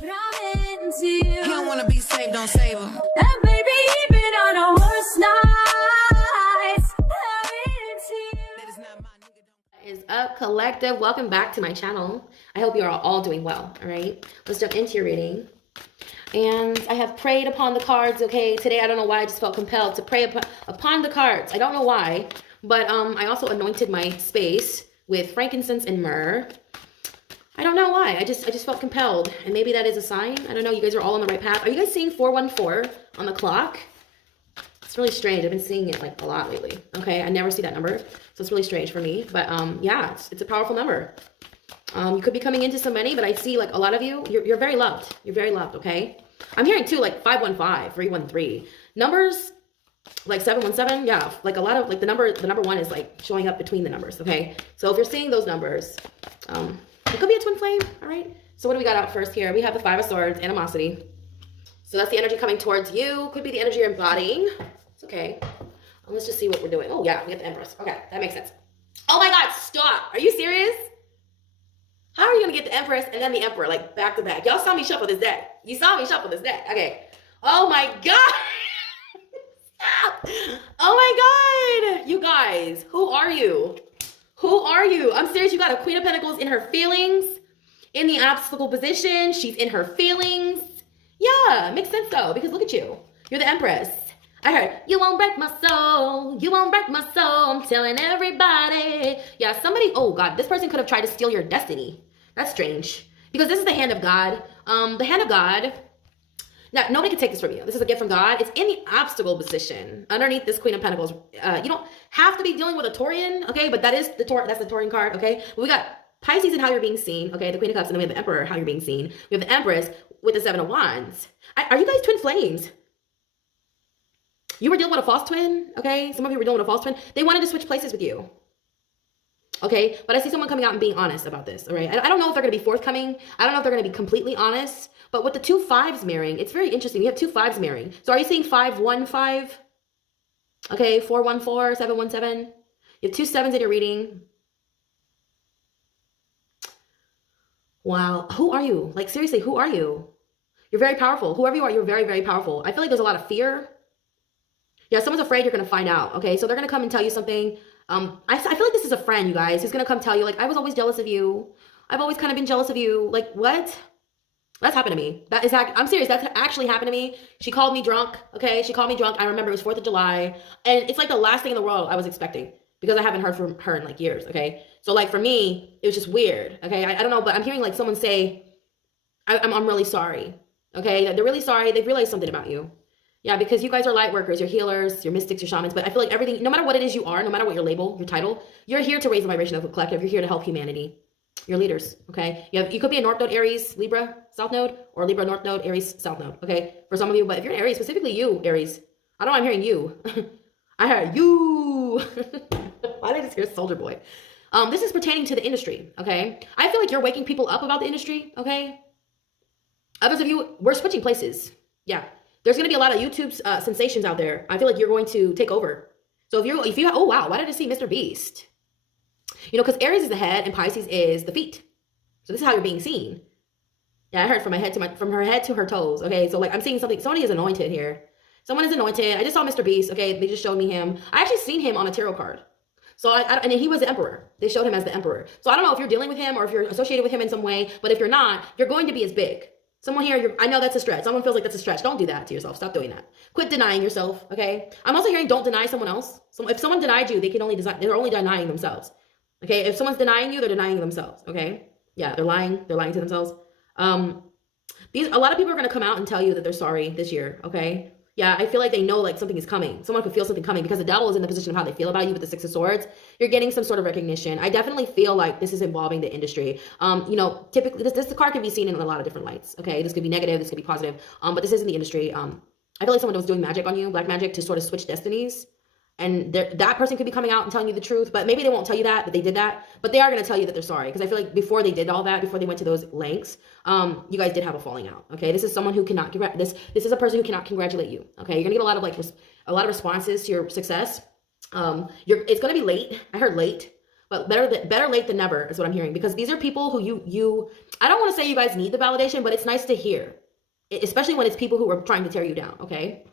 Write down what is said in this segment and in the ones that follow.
But I'm into you. He don't wanna be saved, don't save him. And baby, even on our worst nights, I'm into you. That is not my nigga. What is up, collective? Welcome back to my channel. I hope you are all doing well. All right, let's jump into your reading. And I have prayed upon the cards. Okay, today I don't know why I just felt compelled to pray upon the cards. I don't know why, but I also anointed my space with frankincense and myrrh. I don't know why. I just felt compelled, and maybe that is a sign. I don't know. You guys are all on the right path. Are you guys seeing 414 on the clock? It's really strange. I've been seeing it like a lot lately. Okay, I never see that number, so it's really strange for me. But yeah, it's a powerful number. You could be coming into so many, but I see like a lot of you. You're very loved. You're very loved. Okay. I'm hearing too like 515, 313 numbers, like 717. Yeah, like a lot of like the number one is like showing up between the numbers. Okay, so if you're seeing those numbers, it could be a twin flame. All right. So what do we got out first here? We have the Five of Swords, animosity. So that's the energy coming towards you. Could be the energy you're embodying. It's okay. Let's just see what we're doing. Oh yeah, we got the Empress. Okay, that makes sense. Oh my God, stop. Are you serious? How are you gonna get the Empress and then the Emperor like back to back? Y'all saw me shuffle this deck. You saw me shuffle this deck. Okay. Oh my God. Stop. Oh my God. You guys, who are you? Who are you? I'm serious. You got a Queen of Pentacles in her feelings, in the obstacle position. She's in her feelings. Yeah, makes sense though, because look at you. You're the Empress. I heard, you won't break my soul. You won't break my soul. I'm telling everybody. Yeah, somebody, oh God, this person could have tried to steal your destiny. That's strange. Because this is the hand of God. The hand of God. Now, nobody can take this from you. This is a gift from God. It's in the obstacle position underneath this Queen of Pentacles. You don't have to be dealing with a Taurian, okay? But that is that's the Taurian card, okay? But we got Pisces and how you're being seen, okay? The Queen of Cups, and then we have the Emperor, how you're being seen. We have the Empress with the Seven of Wands. Are you guys twin flames? You were dealing with a false twin, okay? Some of you were dealing with a false twin. They wanted to switch places with you, okay? But I see someone coming out and being honest about this, all right? I don't know if they're going to be forthcoming. I don't know if they're going to be completely honest. But with the 2 5s marrying, it's very interesting. You have 2 5s marrying. So are you seeing 515? Okay, 414, 717. You have 2 7s in your reading. Wow. Who are you? Like, seriously, who are you? You're very powerful. Whoever you are, you're very, very powerful. I feel like there's a lot of fear. Yeah, someone's afraid you're going to find out, okay? So they're going to come and tell you something. I feel like this is a friend, you guys, who's going to come tell you, like, I was always jealous of you. I've always kind of been jealous of you. Like, what? That's happened to me. I'm serious. That's actually happened to me. She called me drunk, okay? She called me drunk. I remember it was 4th of July. And it's like the last thing in the world I was expecting because I haven't heard from her in like years, okay? So like for me, it was just weird, okay? I don't know, but I'm hearing like someone say, I'm really sorry, okay? They're really sorry. They've realized something about you. Yeah, because you guys are light workers, you're healers, you're mystics, you're shamans, but I feel like everything, no matter what it is you are, no matter what your label, your title, you're here to raise the vibration of the collective. You're here to help humanity. You're leaders, okay? You could be a North Node, Aries, Libra, South Node, or Libra, North Node, Aries, South Node, okay? For some of you, but if you're an Aries, specifically you, Aries, I don't know, I'm hearing you. I heard you. Why did I just hear Soldier Boy? This is pertaining to the industry, okay? I feel like you're waking people up about the industry, okay? Others of you, we're switching places. Yeah. There's going to be a lot of YouTube sensations out there. I feel like you're going to take over. So if you, oh wow, why did I see Mr. Beast? You know, because Aries is the head and Pisces is the feet. So this is how you're being seen. Yeah, I heard from her head to her toes. Okay, so like I'm seeing something. Somebody is anointed here. Someone is anointed. I just saw Mr. Beast. Okay, they just showed me him. I actually seen him on a tarot card. So and he was the Emperor. They showed him as the Emperor. So I don't know if you're dealing with him or if you're associated with him in some way. But if you're not, you're going to be as big. Someone here, I know that's a stretch. Someone feels like that's a stretch. Don't do that to yourself. Stop doing that. Quit denying yourself, okay? I'm also hearing don't deny someone else. So if someone denied you, they're only denying themselves. Okay? If someone's denying you, they're denying themselves, okay? Yeah, they're lying. They're lying to themselves. A lot of people are going to come out and tell you that they're sorry this year, okay? Yeah, I feel like they know like something is coming. Someone could feel something coming because the devil is in the position of how they feel about you with the 6 of Swords. You're getting some sort of recognition. I definitely feel like this is involving the industry. You know, typically this card can be seen in a lot of different lights. Okay, this could be negative, this could be positive. But this is in the industry. I feel like someone was doing magic on you, black magic, to sort of switch destinies. And that person could be coming out and telling you the truth, but maybe they won't tell you that they did that, but they are going to tell you that they're sorry. Because I feel like before they did all that, before they went to those lengths, you guys did have a falling out. Okay, this is someone who cannot this is a person who cannot congratulate you. Okay, you're gonna get a lot of responses to your success. It's gonna be late. I heard late, but better late than never is what I'm hearing, because these are people who I don't want to say you guys need the validation, but it's nice to hear, especially when it's people who are trying to tear you down, okay?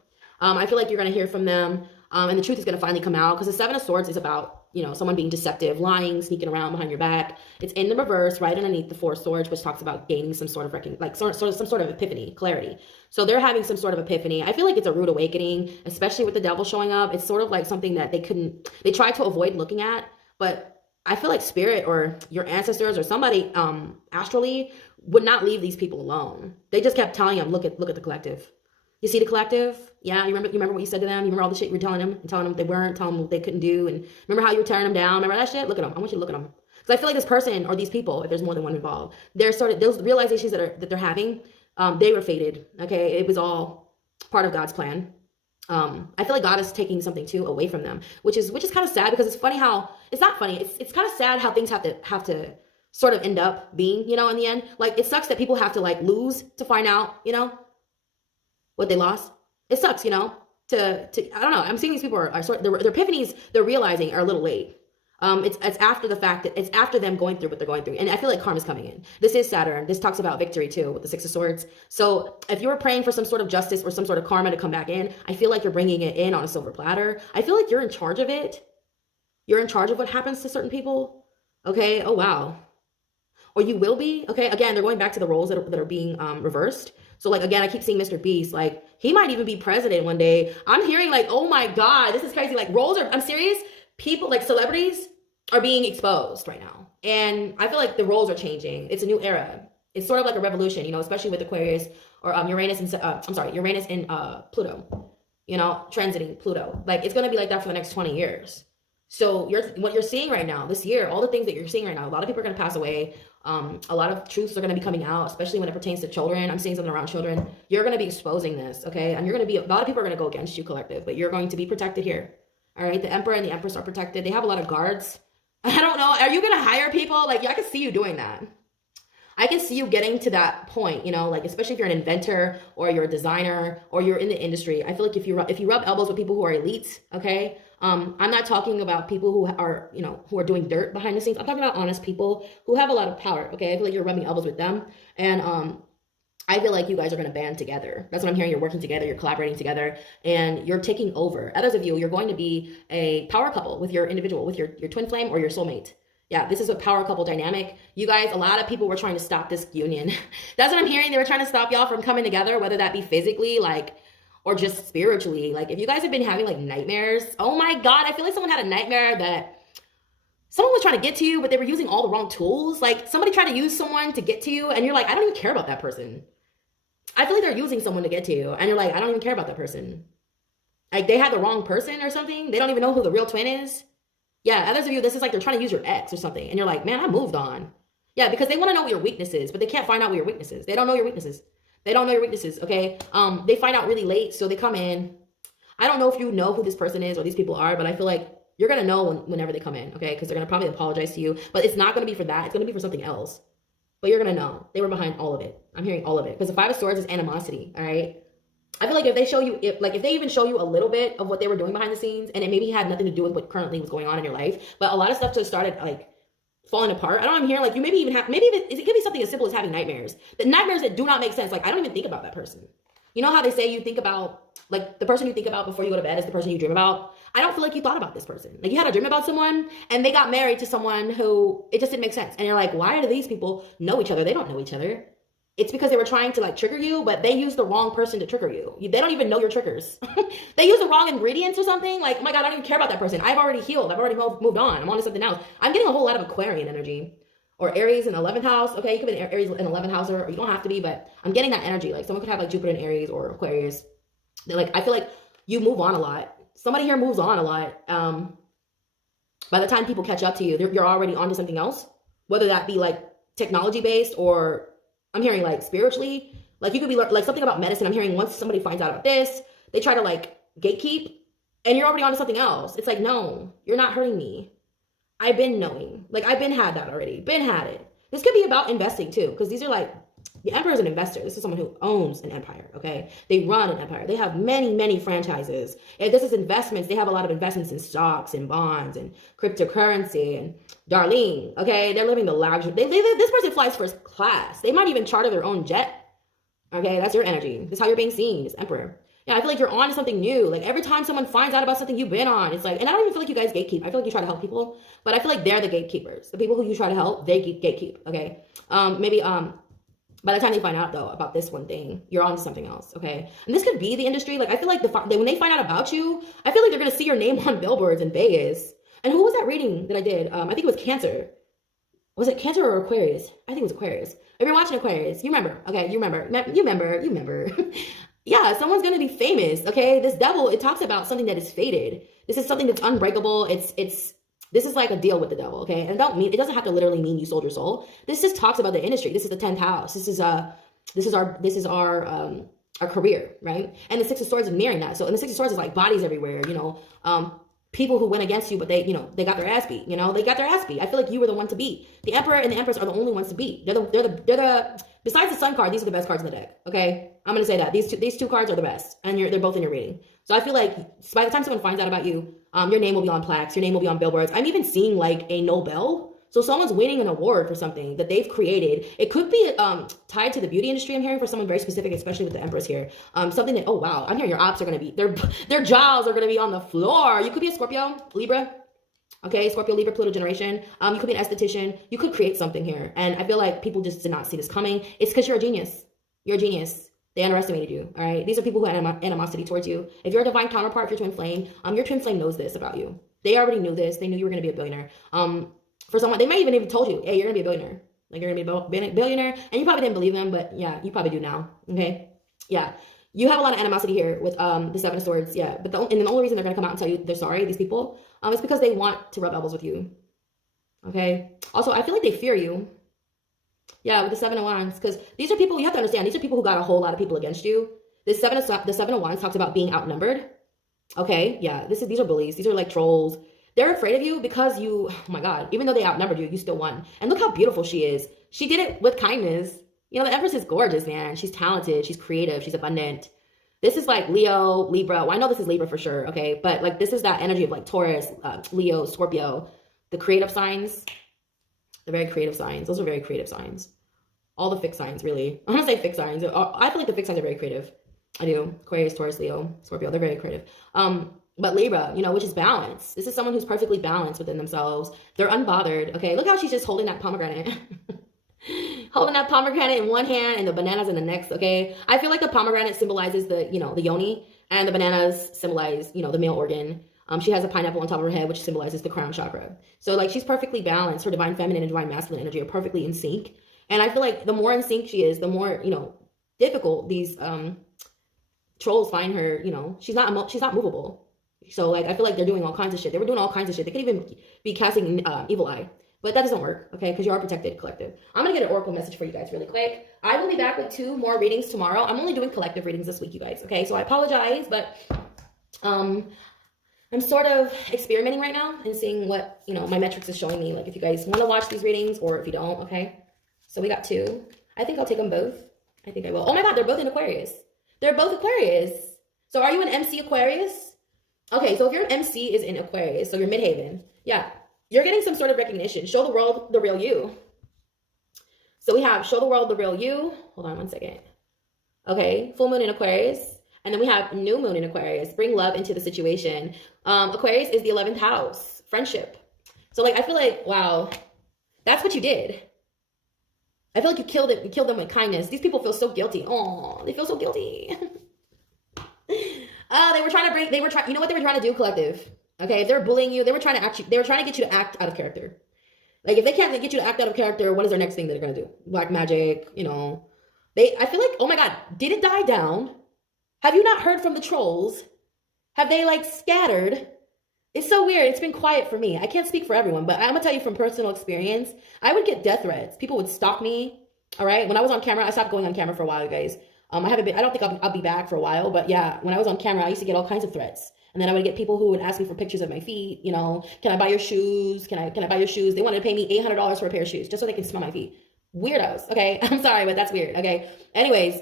I feel like you're going to hear from them, and the truth is going to finally come out, because the Seven of Swords is about, you know, someone being deceptive, lying, sneaking around behind your back. It's in the reverse, right underneath the Four of Swords, which talks about gaining some sort of some sort of epiphany, clarity. So they're having some sort of epiphany. I feel like it's a rude awakening, especially with the devil showing up. It's sort of like something that they tried to avoid looking at, but I feel like spirit or your ancestors or somebody astrally would not leave these people alone. They just kept telling them, look at the collective. You see the collective? Yeah, you remember what you said to them? You remember all the shit you were telling them? And telling them what they weren't, telling them what they couldn't do, and remember how you were tearing them down? Remember that shit? Look at them. I want you to look at them. Because I feel like this person or these people, if there's more than one involved, they're sort of, those realizations that they're having, they were fated, okay? It was all part of God's plan. I feel like God is taking something too away from them, which is kind of sad, because it's funny how, it's not funny, it's kind of sad how things have to sort of end up being, you know, in the end. Like, it sucks that people have to like lose to find out, you know, what they lost. It sucks, you know, I don't know. I'm seeing these people are sort of, their epiphanies they're realizing are a little late. It's after the fact that it's after them going through what they're going through. And I feel like karma's coming in. This is Saturn. This talks about victory too, with the Six of Swords. So if you were praying for some sort of justice or some sort of karma to come back in, I feel like you're bringing it in on a silver platter. I feel like you're in charge of it. You're in charge of what happens to certain people. Okay. Oh, wow. Or you will be. Okay. Again, they're going back to the roles that are being reversed. So like, again, I keep seeing Mr. Beast, like he might even be president one day. I'm hearing like, oh my God, this is crazy. Like roles are, I'm serious. People like celebrities are being exposed right now. And I feel like the roles are changing. It's a new era. It's sort of like a revolution, you know, especially with Aquarius or Uranus and, Uranus and Pluto, you know, transiting Pluto. Like it's going to be like that for the next 20 years. So what you're seeing right now, this year, all the things that you're seeing right now, a lot of people are going to pass away. A lot of truths are going to be coming out, especially when it pertains to children. I'm seeing something around children. You're going to be exposing this, okay? And a lot of people are going to go against you, collective, but you're going to be protected here. All right? The Emperor and the Empress are protected. They have a lot of guards. I don't know. Are you going to hire people? Like, yeah, I can see you doing that. I can see you getting to that point, you know, like, especially if you're an inventor or you're a designer or you're in the industry. I feel like if you rub elbows with people who are elites, okay? I'm not talking about people who are, you know, who are doing dirt behind the scenes. I'm talking about honest people who have a lot of power, okay? I feel like you're rubbing elbows with them. And I feel like you guys are going to band together. That's what I'm hearing. You're working together, you're collaborating together, and you're taking over. Others of you, you're going to be a power couple with your individual, with your twin flame or your soulmate. Yeah, this is a power couple dynamic. You guys, a lot of people were trying to stop this union. That's what I'm hearing. They were trying to stop y'all from coming together, whether that be physically, like, or just spiritually. Like, if you guys have been having like nightmares, oh my God, I feel like someone had a nightmare that someone was trying to get to you, but they were using all the wrong tools. Like, somebody tried to use someone to get to you, and you're like, I don't even care about that person. I feel like they're using someone to get to you, and you're like, I don't even care about that person. Like, they had the wrong person or something. They don't even know who the real twin is. Yeah, others of you, this is like they're trying to use your ex or something, and you're like, man, I moved on. Yeah, because they want to know what your weakness is, but they can't find out what your weakness is. They don't know your weaknesses. They don't know your weaknesses, okay? They find out really late, so they come in. I don't know if you know who this person is or these people are, but I feel like you're going to know whenever they come in, okay? Because they're going to probably apologize to you, but it's not going to be for that. It's going to be for something else. But you're going to know. They were behind all of it. I'm hearing all of it. Because the Five of Swords is animosity, all right? I feel like if they show you, if they even show you a little bit of what they were doing behind the scenes, and it maybe had nothing to do with what currently was going on in your life, but a lot of stuff just started, like, falling apart. I don't know, I'm hearing, like, you maybe even have, maybe it could be something as simple as having nightmares. The nightmares that do not make sense. Like, I don't even think about that person. You know how they say you think about, like, the person you think about before you go to bed is the person you dream about? I don't feel like you thought about this person. Like, you had a dream about someone, and they got married to someone who, it just didn't make sense. And you're like, why do these people know each other? They don't know each other. It's because they were trying to, like, trigger you, but they used the wrong person to trigger you. They don't even know your triggers. They use the wrong ingredients or something. Like, oh my God, I don't even care about that person. I've already healed. I've already moved on. I'm on to something else. I'm getting a whole lot of Aquarian energy. Or Aries in 11th house. Okay, you could be an Aries in 11th house, or you don't have to be, but I'm getting that energy. Like, someone could have, like, Jupiter in Aries or Aquarius. They're like, I feel like you move on a lot. Somebody here moves on a lot. By the time people catch up to you, you're already onto something else. Whether that be, like, technology-based, or I'm hearing, like, spiritually. Like, you could be, like, something about medicine. I'm hearing once somebody finds out about this, they try to, like, gatekeep, and you're already onto something else. It's like, no, you're not hurting me. I've been knowing. Like, I've been had that already. Been had it. This could be about investing, too, because these The Emperor is an investor. This is someone who owns an empire, okay? They run an empire. They have many, many franchises. If this is investments, they have a lot of investments in stocks and bonds and cryptocurrency and darling, okay? They're living the luxury. This person flies first class. They might even charter their own jet, okay? That's your energy. This is how you're being seen, this Emperor. Yeah, I feel like you're on to something new. Like every time someone finds out about something you've been on, it's like, and I don't even feel like you guys gatekeep. I feel like you try to help people, but I feel like they're the gatekeepers. The people who you try to help, they gatekeep, okay? Maybe, by the time they find out though about this one thing, you're on to something else, okay? And this could be the industry. Like I feel like when they find out about you, I feel like they're gonna see your name on billboards in Vegas. And who was that reading that I did? I think it was Cancer. Was it Cancer or Aquarius? I think it was Aquarius. If you're watching Aquarius, you remember, okay? You remember. Yeah, someone's gonna be famous, okay? This devil, it talks about something that is fated. This is something that's unbreakable. This is like a deal with the devil, okay? And it doesn't have to literally mean you sold your soul. This just talks about the industry. This is the 10th house. This is our career, right? And the Six of Swords is mirroring that. So, and the Six of Swords is like bodies everywhere, you know, people who went against you, but they, you know, they got their ass beat, you know, they got their ass beat. I feel like you were the one to beat. The Emperor and the Empress are the only ones to beat. They're the besides the Sun card, these are the best cards in the deck, okay? I'm going to say that. These two cards are the best, and they're both in your reading. So I feel like by the time someone finds out about you, your name will be on plaques, your name will be on billboards. I'm even seeing like a Nobel. So someone's winning an award for something that they've created. It could be tied to the beauty industry. I'm hearing for someone very specific, especially with the Empress here. Something that, oh wow, I'm hearing your ops are going to be, their jaws are going to be on the floor. You could be a Scorpio, Libra. Okay, Scorpio, Libra, +Pluto generation. You could be an esthetician. You could create something here. And I feel like people just did not see this coming. It's because you're a genius. You're a genius. They underestimated you, all right? These are people who have animosity towards you. If you're a divine counterpart, if you're twin flame, your twin flame knows this about you. They already knew this. They knew you were going to be a billionaire. For someone, they might even told you, hey, you're going to be a billionaire. Like, you're going to be a billionaire. And you probably didn't believe them, but yeah, you probably do now, okay? Yeah. You have a lot of animosity here with the Seven of Swords, yeah. But the only reason they're going to come out and tell you they're sorry, these people, is because they want to rub elbows with you, okay? Also, I feel like they fear you. Yeah, with the Seven of Wands, because these are people, you have to understand, these are people who got a whole lot of people against you. The Seven of Wands talks about being outnumbered, okay? Yeah, these are bullies. These are like trolls. They're afraid of you because you, oh my God, even though they outnumbered you, you still won. And look how beautiful she is. She did it with kindness. You know, the Empress is gorgeous, man. She's talented. She's creative. She's abundant. This is like Leo, Libra. Well, I know this is Libra for sure, okay? But like this is that energy of like Taurus, Leo, Scorpio, the creative signs. The very creative signs. Those are very creative signs. All the fixed signs, really. I'm going to say fixed signs. I feel like the fixed signs are very creative. I do. Aquarius, Taurus, Leo, Scorpio. They're very creative. But Libra, you know, which is balance. This is someone who's perfectly balanced within themselves. They're unbothered, okay? Look how she's just holding that pomegranate. Holding that pomegranate in one hand and the bananas in the next, okay? I feel like the pomegranate symbolizes the, you know, the yoni, and the bananas symbolize, you know, the male organ. She has a pineapple on top of her head, which symbolizes the crown chakra. So, like, she's perfectly balanced. Her divine feminine and divine masculine energy are perfectly in sync. And I feel like the more in sync she is, the more, you know, difficult these trolls find her, you know. She's not movable. So, like, I feel like they're doing all kinds of shit. They were doing all kinds of shit. They could even be casting evil eye. But that doesn't work, okay? Because you are protected, collective. I'm going to get an oracle message for you guys really quick. I will be back with 2 more readings tomorrow. I'm only doing collective readings this week, you guys, okay? So I apologize, but I'm sort of experimenting right now and seeing what, you know, my metrics is showing me. Like, if you guys want to watch these readings or if you don't, okay? So we got 2. I think I'll take them both. I think I will. Oh my God, they're both in Aquarius. They're both Aquarius. So are you an MC Aquarius? Okay, so if your MC is in Aquarius, so you're midhaven, yeah. You're getting some sort of recognition. Show the world the real you. So we have show the world the real you. Hold on one second. Okay, full moon in Aquarius. And then we have new moon in Aquarius. Bring love into the situation. Aquarius is the 11th house. Friendship. So like, I feel like, wow, that's what you did. I feel like you killed it. You killed them with kindness. These people feel so guilty. Oh, they feel so guilty. They were trying to bring, you know what they were trying to do, collective? Okay, if they're bullying you, they were trying to get you to act out of character. Like, if they can't get you to act out of character, what is their next thing that they're going to do? Black magic, you know. I feel like, oh my God, did it die down? Have you not heard from the trolls? Have they, like, scattered? It's so weird. It's been quiet for me. I can't speak for everyone, but I'm going to tell you from personal experience, I would get death threats. People would stalk me, all right? When I was on camera, I stopped going on camera for a while, you guys. I don't think I'll be back for a while, but yeah, when I was on camera, I used to get all kinds of threats. And then I would get people who would ask me for pictures of my feet. You know, can I buy your shoes? Can I buy your shoes? They wanted to pay me $800 for a pair of shoes just so they can smell my feet. weirdos, okay? I'm sorry, but that's weird, okay? Anyways,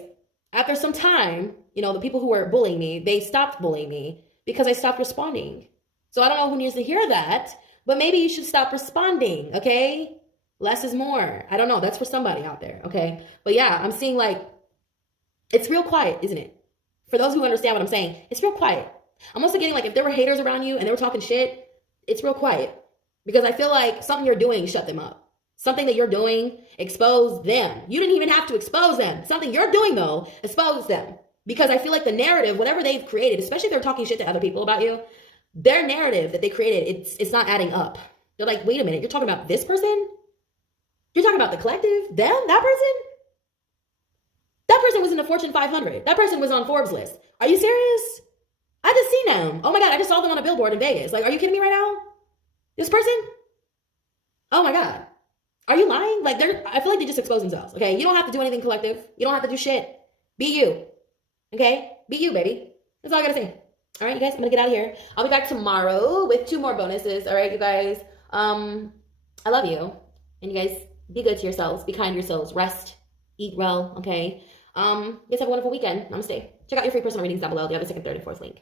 after some time, you know, the people who were bullying me, they stopped bullying me because I stopped responding. So I don't know who needs to hear that, but maybe you should stop responding, okay? Less is more. I don't know. That's for somebody out there, okay? But yeah, I'm seeing like, it's real quiet, isn't it? For those who understand what I'm saying, it's real quiet. I'm also getting like, if there were haters around you and they were talking shit, it's real quiet. Because I feel like something you're doing shut them up. Something that you're doing exposed them. You didn't even have to expose them. Something you're doing though, exposed them. Because I feel like the narrative, whatever they've created, especially if they're talking shit to other people about you, their narrative that they created, it's not adding up. They're like, wait a minute, you're talking about this person? You're talking about the collective? Them? That person? That person was in the Fortune 500. That person was on Forbes list. Are you serious? I just seen them. Oh my God, I just saw them on a billboard in Vegas. Like, are you kidding me right now? This person? Oh my God. Are you lying? Like, I feel like they just expose themselves, okay? You don't have to do anything collective. You don't have to do shit. Be you, okay? Be you, baby. That's all I gotta say. All right, you guys, I'm gonna get out of here. I'll be back tomorrow with 2 more bonuses. All right, you guys. I love you. And you guys, be good to yourselves. Be kind to yourselves. Rest. Eat well, okay? You guys have a wonderful weekend. Namaste. Check out your free personal readings down below. They have the 2nd, 3rd, and 4th link.